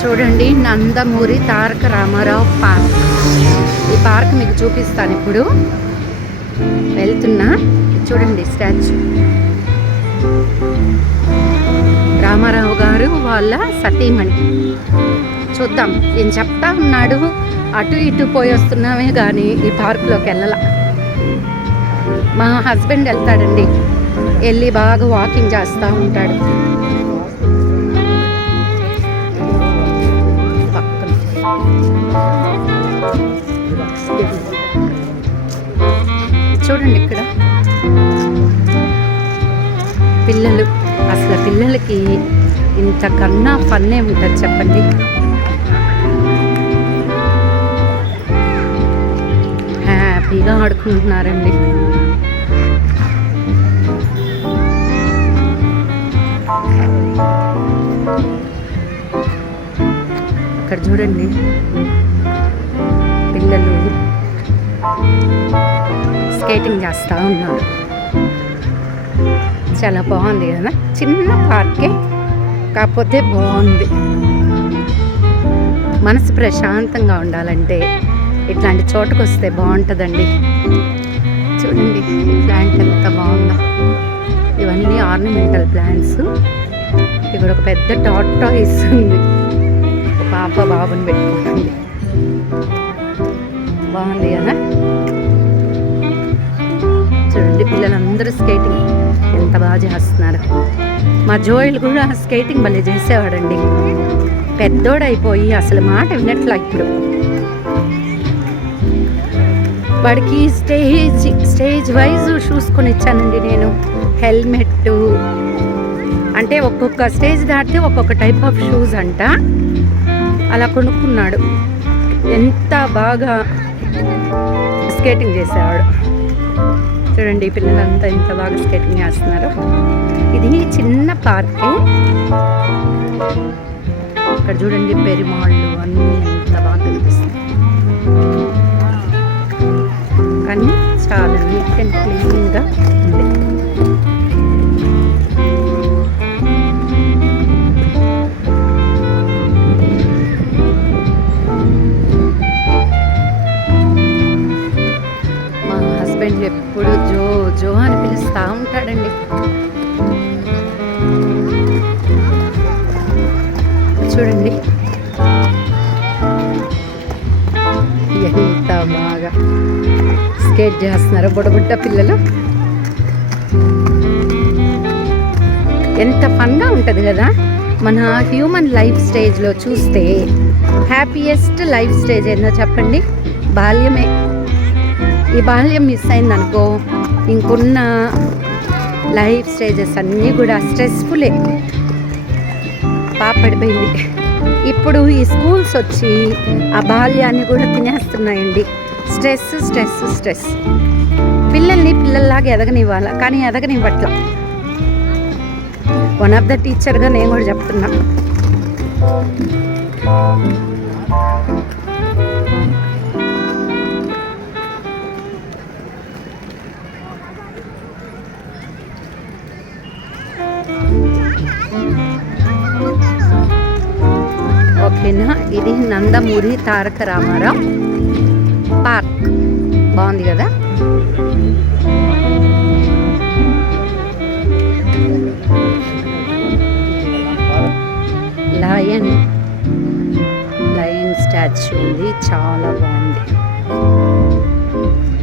చూడండి, నందమూరి తారక రామారావు పార్క్. ఈ పార్క్ మీకు చూపిస్తాను. ఇప్పుడు వెళ్తున్నా. చూడండి స్టాచ్యూ. రామారావు గారు వాళ్ళ సతీమణి. చూద్దాం. ఏం చెప్తా ఉన్నాడు, అటు ఇటు పోయి వస్తున్నామే కానీ ఈ పార్కులోకి వెళ్ళాల. మా హస్బెండ్ వెళ్తాడండి, వెళ్ళి బాగా వాకింగ్ చేస్తూ ఉంటాడు. చూడండి ఇక్కడ పిల్లలు, అసలు పిల్లలకి ఇంతకన్నా ఫన్నే ఉంటుంది చెప్పండి. హ్యాపీగా ఆడుకుంటున్నారండి. అక్కడ చూడండి పిల్లలు స్కేటింగ్ చేస్తూ ఉన్నారు. చాలా బాగుంది కదా, చిన్న పార్కే కాకపోతే బాగుంది. మనసు ప్రశాంతంగా ఉండాలంటే ఇట్లాంటి చోటుకు వస్తే బాగుంటుందండి. చూడండి ఈ ప్లాంట్ ఎంత బాగుందో. ఇవన్నీ ఆర్నమెంటల్ ప్లాంట్స్. ఇక్కడ ఒక పెద్ద టార్టాయిస్ ఉంది, ఒక పాప బాబుని పెట్టుకుంటుంది. బాగుంది కదా. చూడండి పిల్లలందరూ స్కేటింగ్ ఎంత బాగా చేస్తున్నారు. మా జోయిల్ కూడా స్కేటింగ్ భలే చేసేవాడండి. పెద్దోడైపోయి అసలు మాట వినట్లా. ఇప్పుడు వాడికి స్టేజ్ వైజ్ షూస్ కొని ఇచ్చానండి నేను. హెల్మెట్ అంటే ఒక్కొక్క స్టేజ్ దాటితే ఒక్కొక్క టైప్ ఆఫ్ షూస్ అంట, అలా కొనుక్కున్నాడు. ఎంత బాగా స్కేటింగ్ చేసేవాడు. చూడండి పిల్లలంతా ఎంత బాగా స్కేటింగ్ చేస్తున్నారు. ఇది చిన్న పార్కే. ఇక్కడ చూడండి పెరుమాళ్ళు అన్నీ ఎంత బాగా కనిపిస్తాయి. కానీ చాలా నీట్ అండ్ క్లీన్గా ఉంది. మా హస్బెండ్ ఎప్పుడు జో జో అని పిలుస్తూ ఉంటాడండి. చూడండి ఎంత బాగా స్కేట్ చేస్తున్నారు బుడబుడ్డ పిల్లలు. ఎంత ఫన్గా ఉంటుంది కదా. మన హ్యూమన్ లైఫ్ స్టేజ్లో చూస్తే హ్యాపీయెస్ట్ లైఫ్ స్టేజ్ ఏందో చెప్పండి? బాల్యమే. ఈ బాల్యం మిస్ అయిందనుకో ఇంకున్న లైఫ్ స్టేజెస్ అన్నీ కూడా స్ట్రెస్ఫుల్లే. పడిపోయింది. ఇప్పుడు ఈ స్కూల్స్ వచ్చి ఆ బాల్యాన్ని కూడా తినేస్తున్నాయండి. Stress stress stress. పిల్లల్ని పిల్లల్లాగా ఎదగనివ్వాల, కానీ ఎదగనివ్వట్ల. వన్ ఆఫ్ ద టీచర్గా నేను కూడా చెప్తున్నా. ఓకేనా. ఇది నందమూరి తారక రామారావు పార్క్. బాగుంది కదా. లయన్ స్టాచ్యూ ఉంది, చాలా బాగుంది.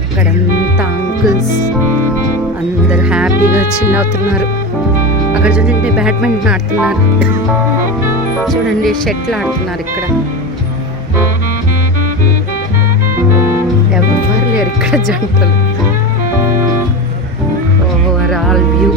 ఇక్కడంతా అంకుల్స్ అందరు హ్యాపీగా చిల్ అవుతున్నారు. అక్కడ చూడండి బ్యాడ్మింటన్ ఆడుతున్నారు. చూడండి షటిల్ ఆడుతున్నారు. ఇక్కడ ఎవరు లేరు ఇక్కడ జంటలు. Overall view